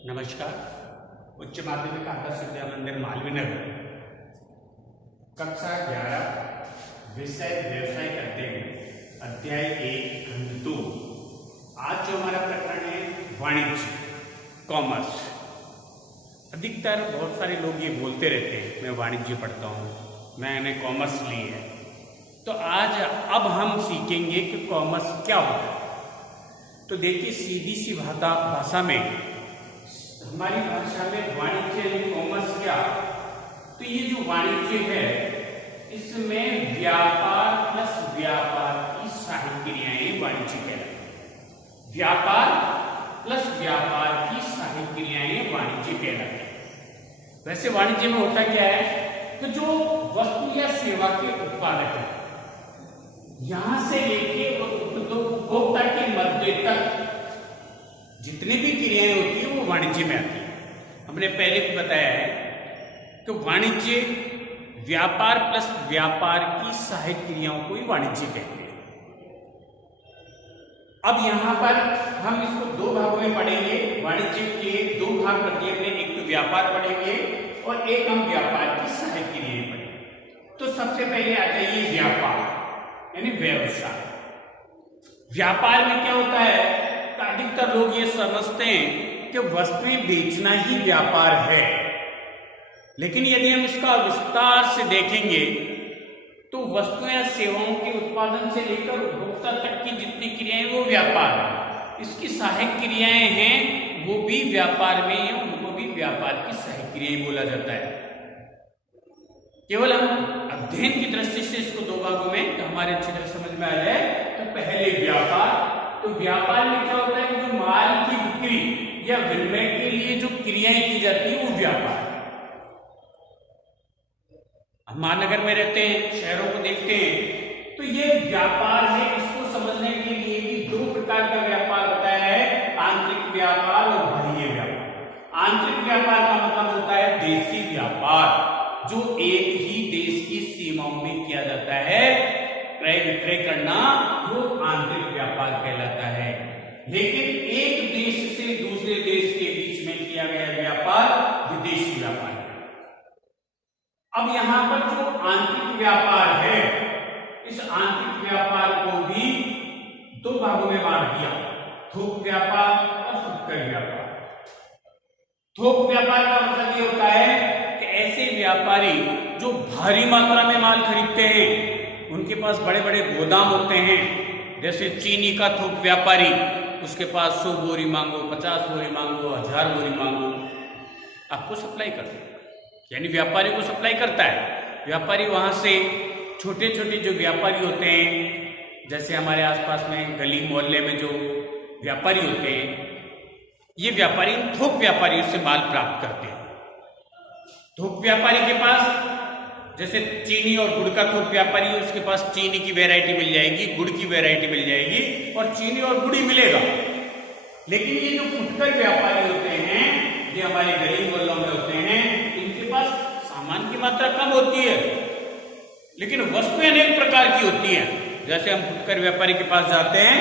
नमस्कार। उच्च माध्यमिक आदर्श विद्या मंदिर मालवीय नगर कक्षा 11 विषय व्यवसाय करते हुए अध्याय 1 खंड 2। आज जो हमारा प्रकरण है वाणिज्य कॉमर्स। अधिकतर बहुत सारे लोग ये बोलते रहते हैं मैं वाणिज्य पढ़ता हूँ, मैंने कॉमर्स ली है। तो आज अब हम सीखेंगे कि कॉमर्स क्या होता है। तो देखिए सीधी सी भाषा में, हमारी भाषा में वाणिज्य यानी कॉमर्स क्या। तो ये जो वाणिज्य है इसमें व्यापार प्लस व्यापार की सहायक क्रियाएं वाणिज्य कहलाती हैं। व्यापार प्लस व्यापार की सहायक क्रियाएं वाणिज्य कहलाती हैं। वैसे वाणिज्य में होता क्या है कि जो वस्तु या सेवा के उत्पादक है यहां से लेके उपभोक्ता के मध्य तक जितनी भी क्रियाएं होती है वो वाणिज्य में आती है। हमने पहले भी बताया है कि वाणिज्य व्यापार प्लस व्यापार की सहायक क्रियाओं को ही वाणिज्य कहते हैं। अब यहां पर हम इसको दो भागों में पढ़ेंगे। वाणिज्य के दो भाग कर दिए हमने, एक तो व्यापार पढ़ेंगे और एक हम व्यापार की सहायक क्रियाएं पढ़ेंगे। तो सबसे पहले आ जाइए व्यापार यानी व्यवसाय। व्यापार में क्या होता है, अधिकतर लोग ये समझते हैं कि वस्तुएं बेचना ही व्यापार है, लेकिन यदि हम इसका विस्तार से देखेंगे तो वस्तुएं या सेवाओं के उत्पादन से लेकर उपभोक्ता तक की जितनी क्रियाएं वो व्यापार है। इसकी सहायक क्रियाएं हैं वो भी व्यापार में है, उनको भी व्यापार की सहायक क्रियाएं बोला जाता है। केवल हम अध्ययन की दृष्टि से इसको दो भागों में तो हमारे अच्छी तरह समझ में आ जाए। तो पहले व्यापार। तो व्यापार में क्या होता है कि जो माल की बिक्री या विनिमय के लिए जो क्रियाएं की जाती है वो व्यापार है। हम महानगर में रहते हैं, शहरों को देखते हैं, तो ये व्यापार है। इसको समझने के लिए भी दो प्रकार का व्यापार बताया है, आंतरिक व्यापार और बाह्य व्यापार। आंतरिक व्यापार का मतलब होता है देशी व्यापार, जो एक ही देश की सीमाओं में किया जाता है। क्रय विक्रय करना वो आंतरिक व्यापार कहलाता है। लेकिन एक देश से दूसरे देश के बीच में किया गया व्यापार विदेशी व्यापार है। अब यहां पर जो आंतरिक व्यापार है, इस आंतरिक व्यापार को भी दो भागों में बांट दिया, थोक व्यापार और फुटकर व्यापार। थोक व्यापार का मतलब ये होता है कि ऐसे व्यापारी जो भारी मात्रा में माल खरीदते हैं, उनके पास बड़े बड़े गोदाम होते हैं। जैसे चीनी का थोक व्यापारी, उसके पास 100 बोरी मांगो, 50 बोरी मांगो, 1000 बोरी मांगो, आपको सप्लाई करता है, यानी व्यापारी को सप्लाई करता है। व्यापारी वहां से छोटे छोटे जो व्यापारी होते हैं, जैसे हमारे आसपास में गली मोहल्ले में जो व्यापारी होते हैं, ये व्यापारी थोक व्यापारियों से माल प्राप्त करते हैं। थोक व्यापारी के पास जैसे चीनी और गुड़ का थोक व्यापारी है, उसके पास चीनी की वैरायटी मिल जाएगी, गुड़ की वैरायटी मिल जाएगी और चीनी और गुड़ ही मिलेगा। लेकिन ये जो फुटकर व्यापारी होते हैं, ये हमारे गली मोहल्लों में होते हैं, इनके पास सामान की मात्रा कम होती है लेकिन वस्तुएं अनेक प्रकार की होती हैं। जैसे हम फुटकर व्यापारी के पास जाते हैं,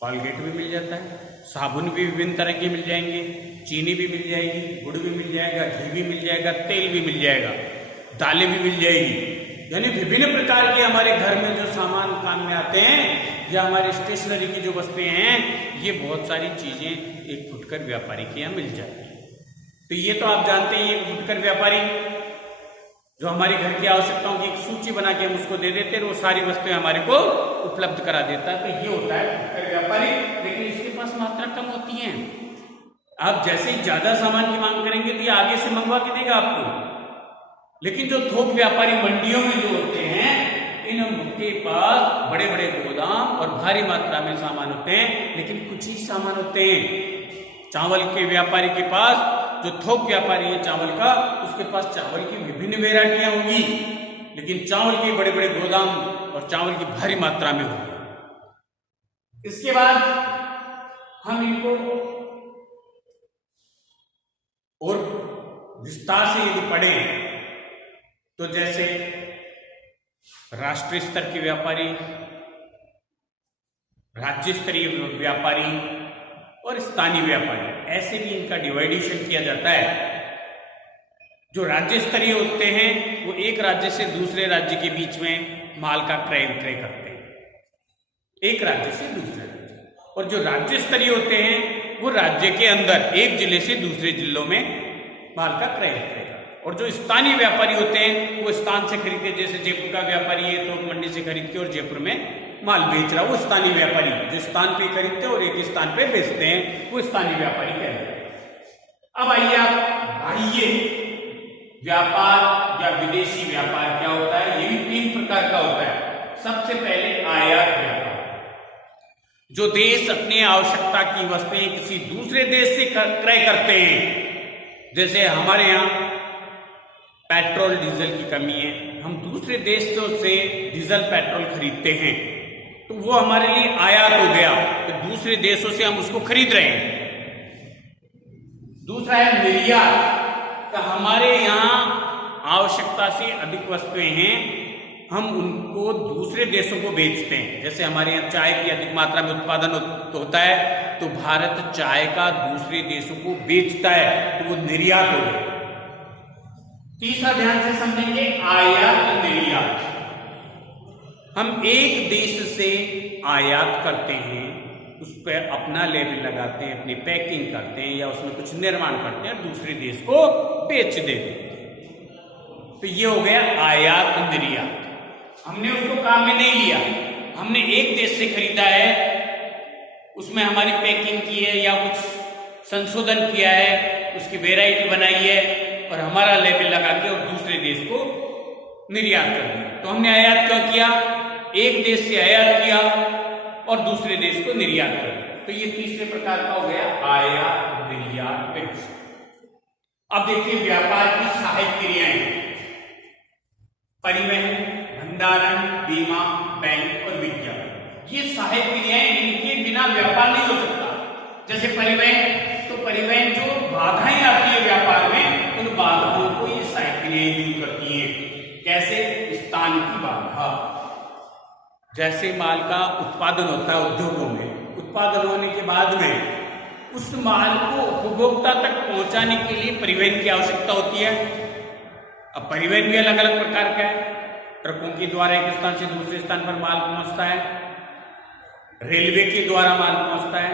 कोलगेट भी मिल जाता है, साबुन भी विभिन्न तरह की मिल जाएंगे, चीनी भी मिल जाएगी, गुड़ भी मिल जाएगा, घी भी मिल जाएगा, तेल भी मिल जाएगा, दालें भी मिल जाएगी। यानी विभिन्न प्रकार के हमारे घर में जो सामान काम में आते हैं या हमारे स्टेशनरी की जो वस्तुएं हैं, ये बहुत सारी चीजें एक फुटकर व्यापारी के यहाँ मिल जाती है। तो ये तो आप जानते हैं, एक फुटकर व्यापारी जो हमारी घर की आवश्यकताओं की एक सूची बना के हम उसको दे देते हैं, वो सारी वस्तुएं हमारे को उपलब्ध करा देता है। तो ये होता है फुटकर व्यापारी, लेकिन इसके पास मात्रा कम होती है। आप जैसे ही ज्यादा सामान की मांग करेंगे तो ये आगे से मंगवा के देगा आपको। लेकिन जो थोक व्यापारी मंडियों में जो होते हैं, इनके पास बड़े बड़े गोदाम और भारी मात्रा में सामान होते हैं, लेकिन कुछ ही सामान होते हैं। चावल के व्यापारी के पास, जो थोक व्यापारी है चावल का, उसके पास चावल की विभिन्न वैरायटियां होंगी, लेकिन चावल के बड़े बड़े गोदाम और चावल की भारी मात्रा में होगी। इसके बाद हम इनको और विस्तार से यदि पढ़ें तो जैसे राष्ट्रीय स्तर के व्यापारी, राज्य स्तरीय व्यापारी और स्थानीय व्यापारी, ऐसे भी इनका डिवाइडेशन किया जाता है। जो राज्य स्तरीय होते हैं वो एक राज्य से दूसरे राज्य के बीच में माल का क्रय विक्रय करते हैं, एक राज्य से दूसरे राज्य। और जो राज्य स्तरीय होते हैं वो राज्य के अंदर एक जिले से दूसरे जिलों में माल का क्रय विक्रय करते हैं। और जो स्थानीय व्यापारी होते हैं वो स्थान से खरीदते, जैसे जयपुर का व्यापारी है तो मंडी से खरीद के और जयपुर में माल बेच रहा, वो स्थानीय व्यापारी। जो स्थान पे खरीदते हैं और एक स्थान पे बेचते हैं वो स्थानीय व्यापारी कहते हैं। अब आइए आप बाह्य व्यापार या विदेशी व्यापार क्या होता है, ये भी 3 प्रकार का होता है। सबसे पहले आयात व्यापार, जो देश अपनी आवश्यकता की वस्तुएं किसी दूसरे देश से क्रय करते हैं। जैसे हमारे यहाँ पेट्रोल डीजल की कमी है, हम दूसरे देशों से डीजल पेट्रोल खरीदते हैं तो वो हमारे लिए आयात हो गया, तो दूसरे देशों से हम उसको खरीद रहे हैं। दूसरा है निर्यात, तो हमारे यहाँ आवश्यकता से अधिक वस्तुएं हैं, हम उनको दूसरे देशों को बेचते हैं। जैसे हमारे यहाँ चाय की अधिक मात्रा में उत्पादन होता है तो भारत चाय का दूसरे देशों को बेचता है, तो वो निर्यात हो गया। तीसरा ध्यान से समझेंगे आयात निर्यात। हम एक देश से आयात करते हैं, उस पर अपना लेबल लगाते हैं, अपनी पैकिंग करते हैं या उसमें कुछ निर्माण करते हैं, दूसरे देश को बेच देते हैं। तो ये हो गया आयात निर्यात। हमने उसको काम में नहीं लिया, हमने एक देश से खरीदा है, उसमें हमारी पैकिंग की है या कुछ संशोधन किया है, उसकी वेराइटी बनाई है और हमारा लेबल लगा के और दूसरे देश को निर्यात कर दिया। तो हमने आयात क्या किया, एक देश से आयात किया और दूसरे देश को निर्यात कर दिया। तो ये तीसरे प्रकार का हो गया आयात निर्यात व्यवसाय। अब देखिए व्यापार की सहायक क्रियाएं, परिवहन, भंडारण, बीमा, बैंक और विज्ञापन। ये सहायक क्रियाएं, इनके बिना व्यापार नहीं हो सकता। जैसे परिवहन, तो परिवहन जो बाधाएं आती है व्यापार में, उन बाधाओं को ये सहायक क्रियाएं दूर करती हैं। कैसे? स्थान की बाधा, जैसे माल का उत्पादन होता है उद्योगों में, उत्पादन होने के बाद में उस माल को उपभोक्ता तक पहुंचाने के लिए परिवहन की आवश्यकता होती है। अब परिवहन भी अलग अलग प्रकार का है, ट्रकों के द्वारा एक स्थान से दूसरे स्थान पर माल पहुंचता है, रेलवे के द्वारा माल पहुंचता है,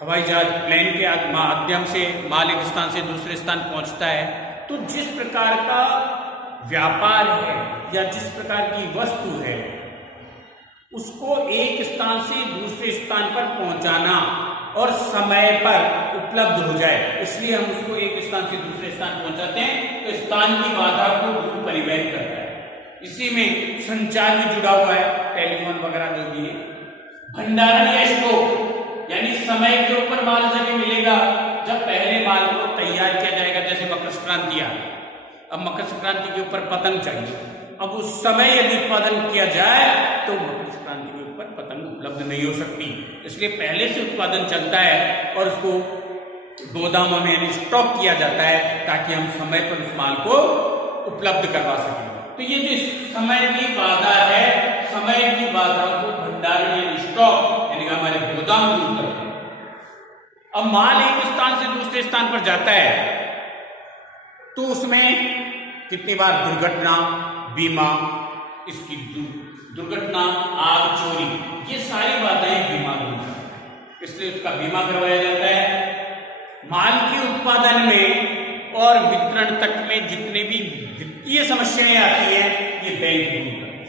हवाई जहाज प्लेन के माध्यम से माल एक स्थान से दूसरे स्थान पहुंचता है। तो जिस प्रकार का व्यापार है या जिस प्रकार की वस्तु है उसको एक स्थान से दूसरे स्थान पर पहुंचाना और समय पर उपलब्ध हो जाए, इसलिए हम उसको एक स्थान से दूसरे स्थान पहुंचाते हैं। तो स्थान की बाधा को दूर परिवहन करता है। इसी में संचार भी जुड़ा हुआ है, टेलीफोन वगैरह जो भी है। भंडारण या स्टॉक, यानी समय के ऊपर माल जब मिलेगा, जब पहले माल को तैयार किया जाएगा। जैसे मकर संक्रांति आ, अब मकर संक्रांति के ऊपर पतंग चाहिए, अब उस समय यदि उत्पादन किया जाए तो मकर संक्रांति के ऊपर पतंग उपलब्ध नहीं हो सकती, इसलिए पहले से उत्पादन चलता है और उसको गोदामों में यानी स्टॉक किया जाता है ताकि हम समय पर उस माल को उपलब्ध करवा सकें। तो ये जो समय की बाधा है, समय की बाधा को भंडारण यानी स्टॉक यानी हमारे गोदाम दूर करते हैं। अब माल एक स्थान से दूसरे स्थान पर जाता है तो उसमें कितनी बार दुर्घटना, बीमा, इसकी दुर्घटना, आग, चोरी, ये सारी बाधाएं बीमा दूर करता है, इसलिए उसका बीमा करवाया जाता है। माल के उत्पादन में और वितरण तक में जितने भी वित्तीय समस्याएं आती हैं ये बैंक दूर करता है।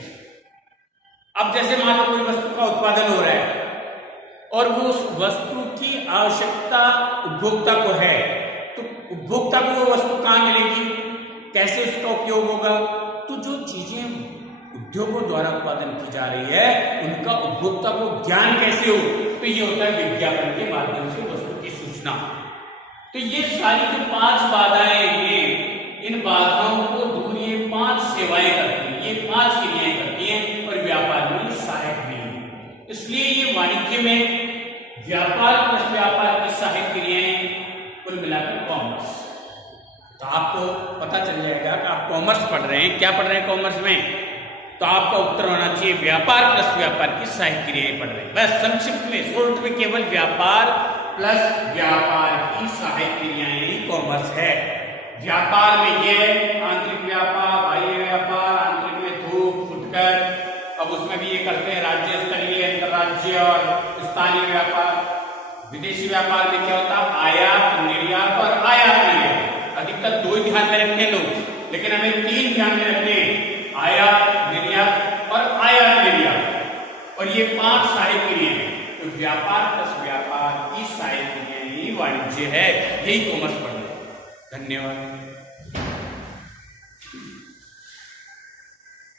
अब जैसे मान लो कोई वस्तु का उत्पादन हो रहा है और वो उस वस्तु की आवश्यकता उपभोक्ता को है, तो उपभोक्ता को वो वस्तु कहाँ मिलेगी, कैसे उसका उपयोग होगा? तो जो चीजें उद्योगों द्वारा उत्पादन की जा रही है उनका उपभोक्ता को ज्ञान कैसे हो, तो ये होता है विज्ञापन के माध्यम से वस्तु की सूचना। तो ये सारी जो 5 बाधाएं हैं, इन बाधाओं को दूर ये 5 सेवाएं करती हैं, ये 5 क्रियाएं करती हैं और व्यापार में सहायक भी है। इसलिए ये वाणिज्य में व्यापार प्लस व्यापार की सहायक क्रियाएं कुल मिलाकर कॉमर्स। तो आपको पता चल जाएगा कि आप कॉमर्स पढ़ रहे हैं, क्या पढ़ रहे हैं कॉमर्स में, तो आपका उत्तर होना चाहिए व्यापार प्लस व्यापार की सहायक क्रियाएं पढ़ रहे हैं। बस संक्षिप्त में, शॉर्ट में केवल व्यापार प्लस व्यापार की सहायक क्रियाएं ही कॉमर्स है। व्यापार में ये आंतरिक व्यापार, बाह्य व्यापार, आंतरिक में थोक, फुटकर, अब उसमें भी ये करते हैं राज्य स्तरीय, अंतरराज्य और स्थानीय व्यापार। विदेशी व्यापार में क्या होता है? आयात, निर्यात और आयात निर्यात। अधिकतर दो ही ध्यान में रखते हैं लोग, लेकिन हमें तीन ध्यान में रखते हैं, आयात, निर्यात और आयात निर्यात। और ये 5 सहायक क्रियाएं हैं। तो व्यापार प्लस व्यापार की सहायक क्रियाएं ही वाणिज्य है। यही कॉमर्स पढ़ना है। धन्यवाद।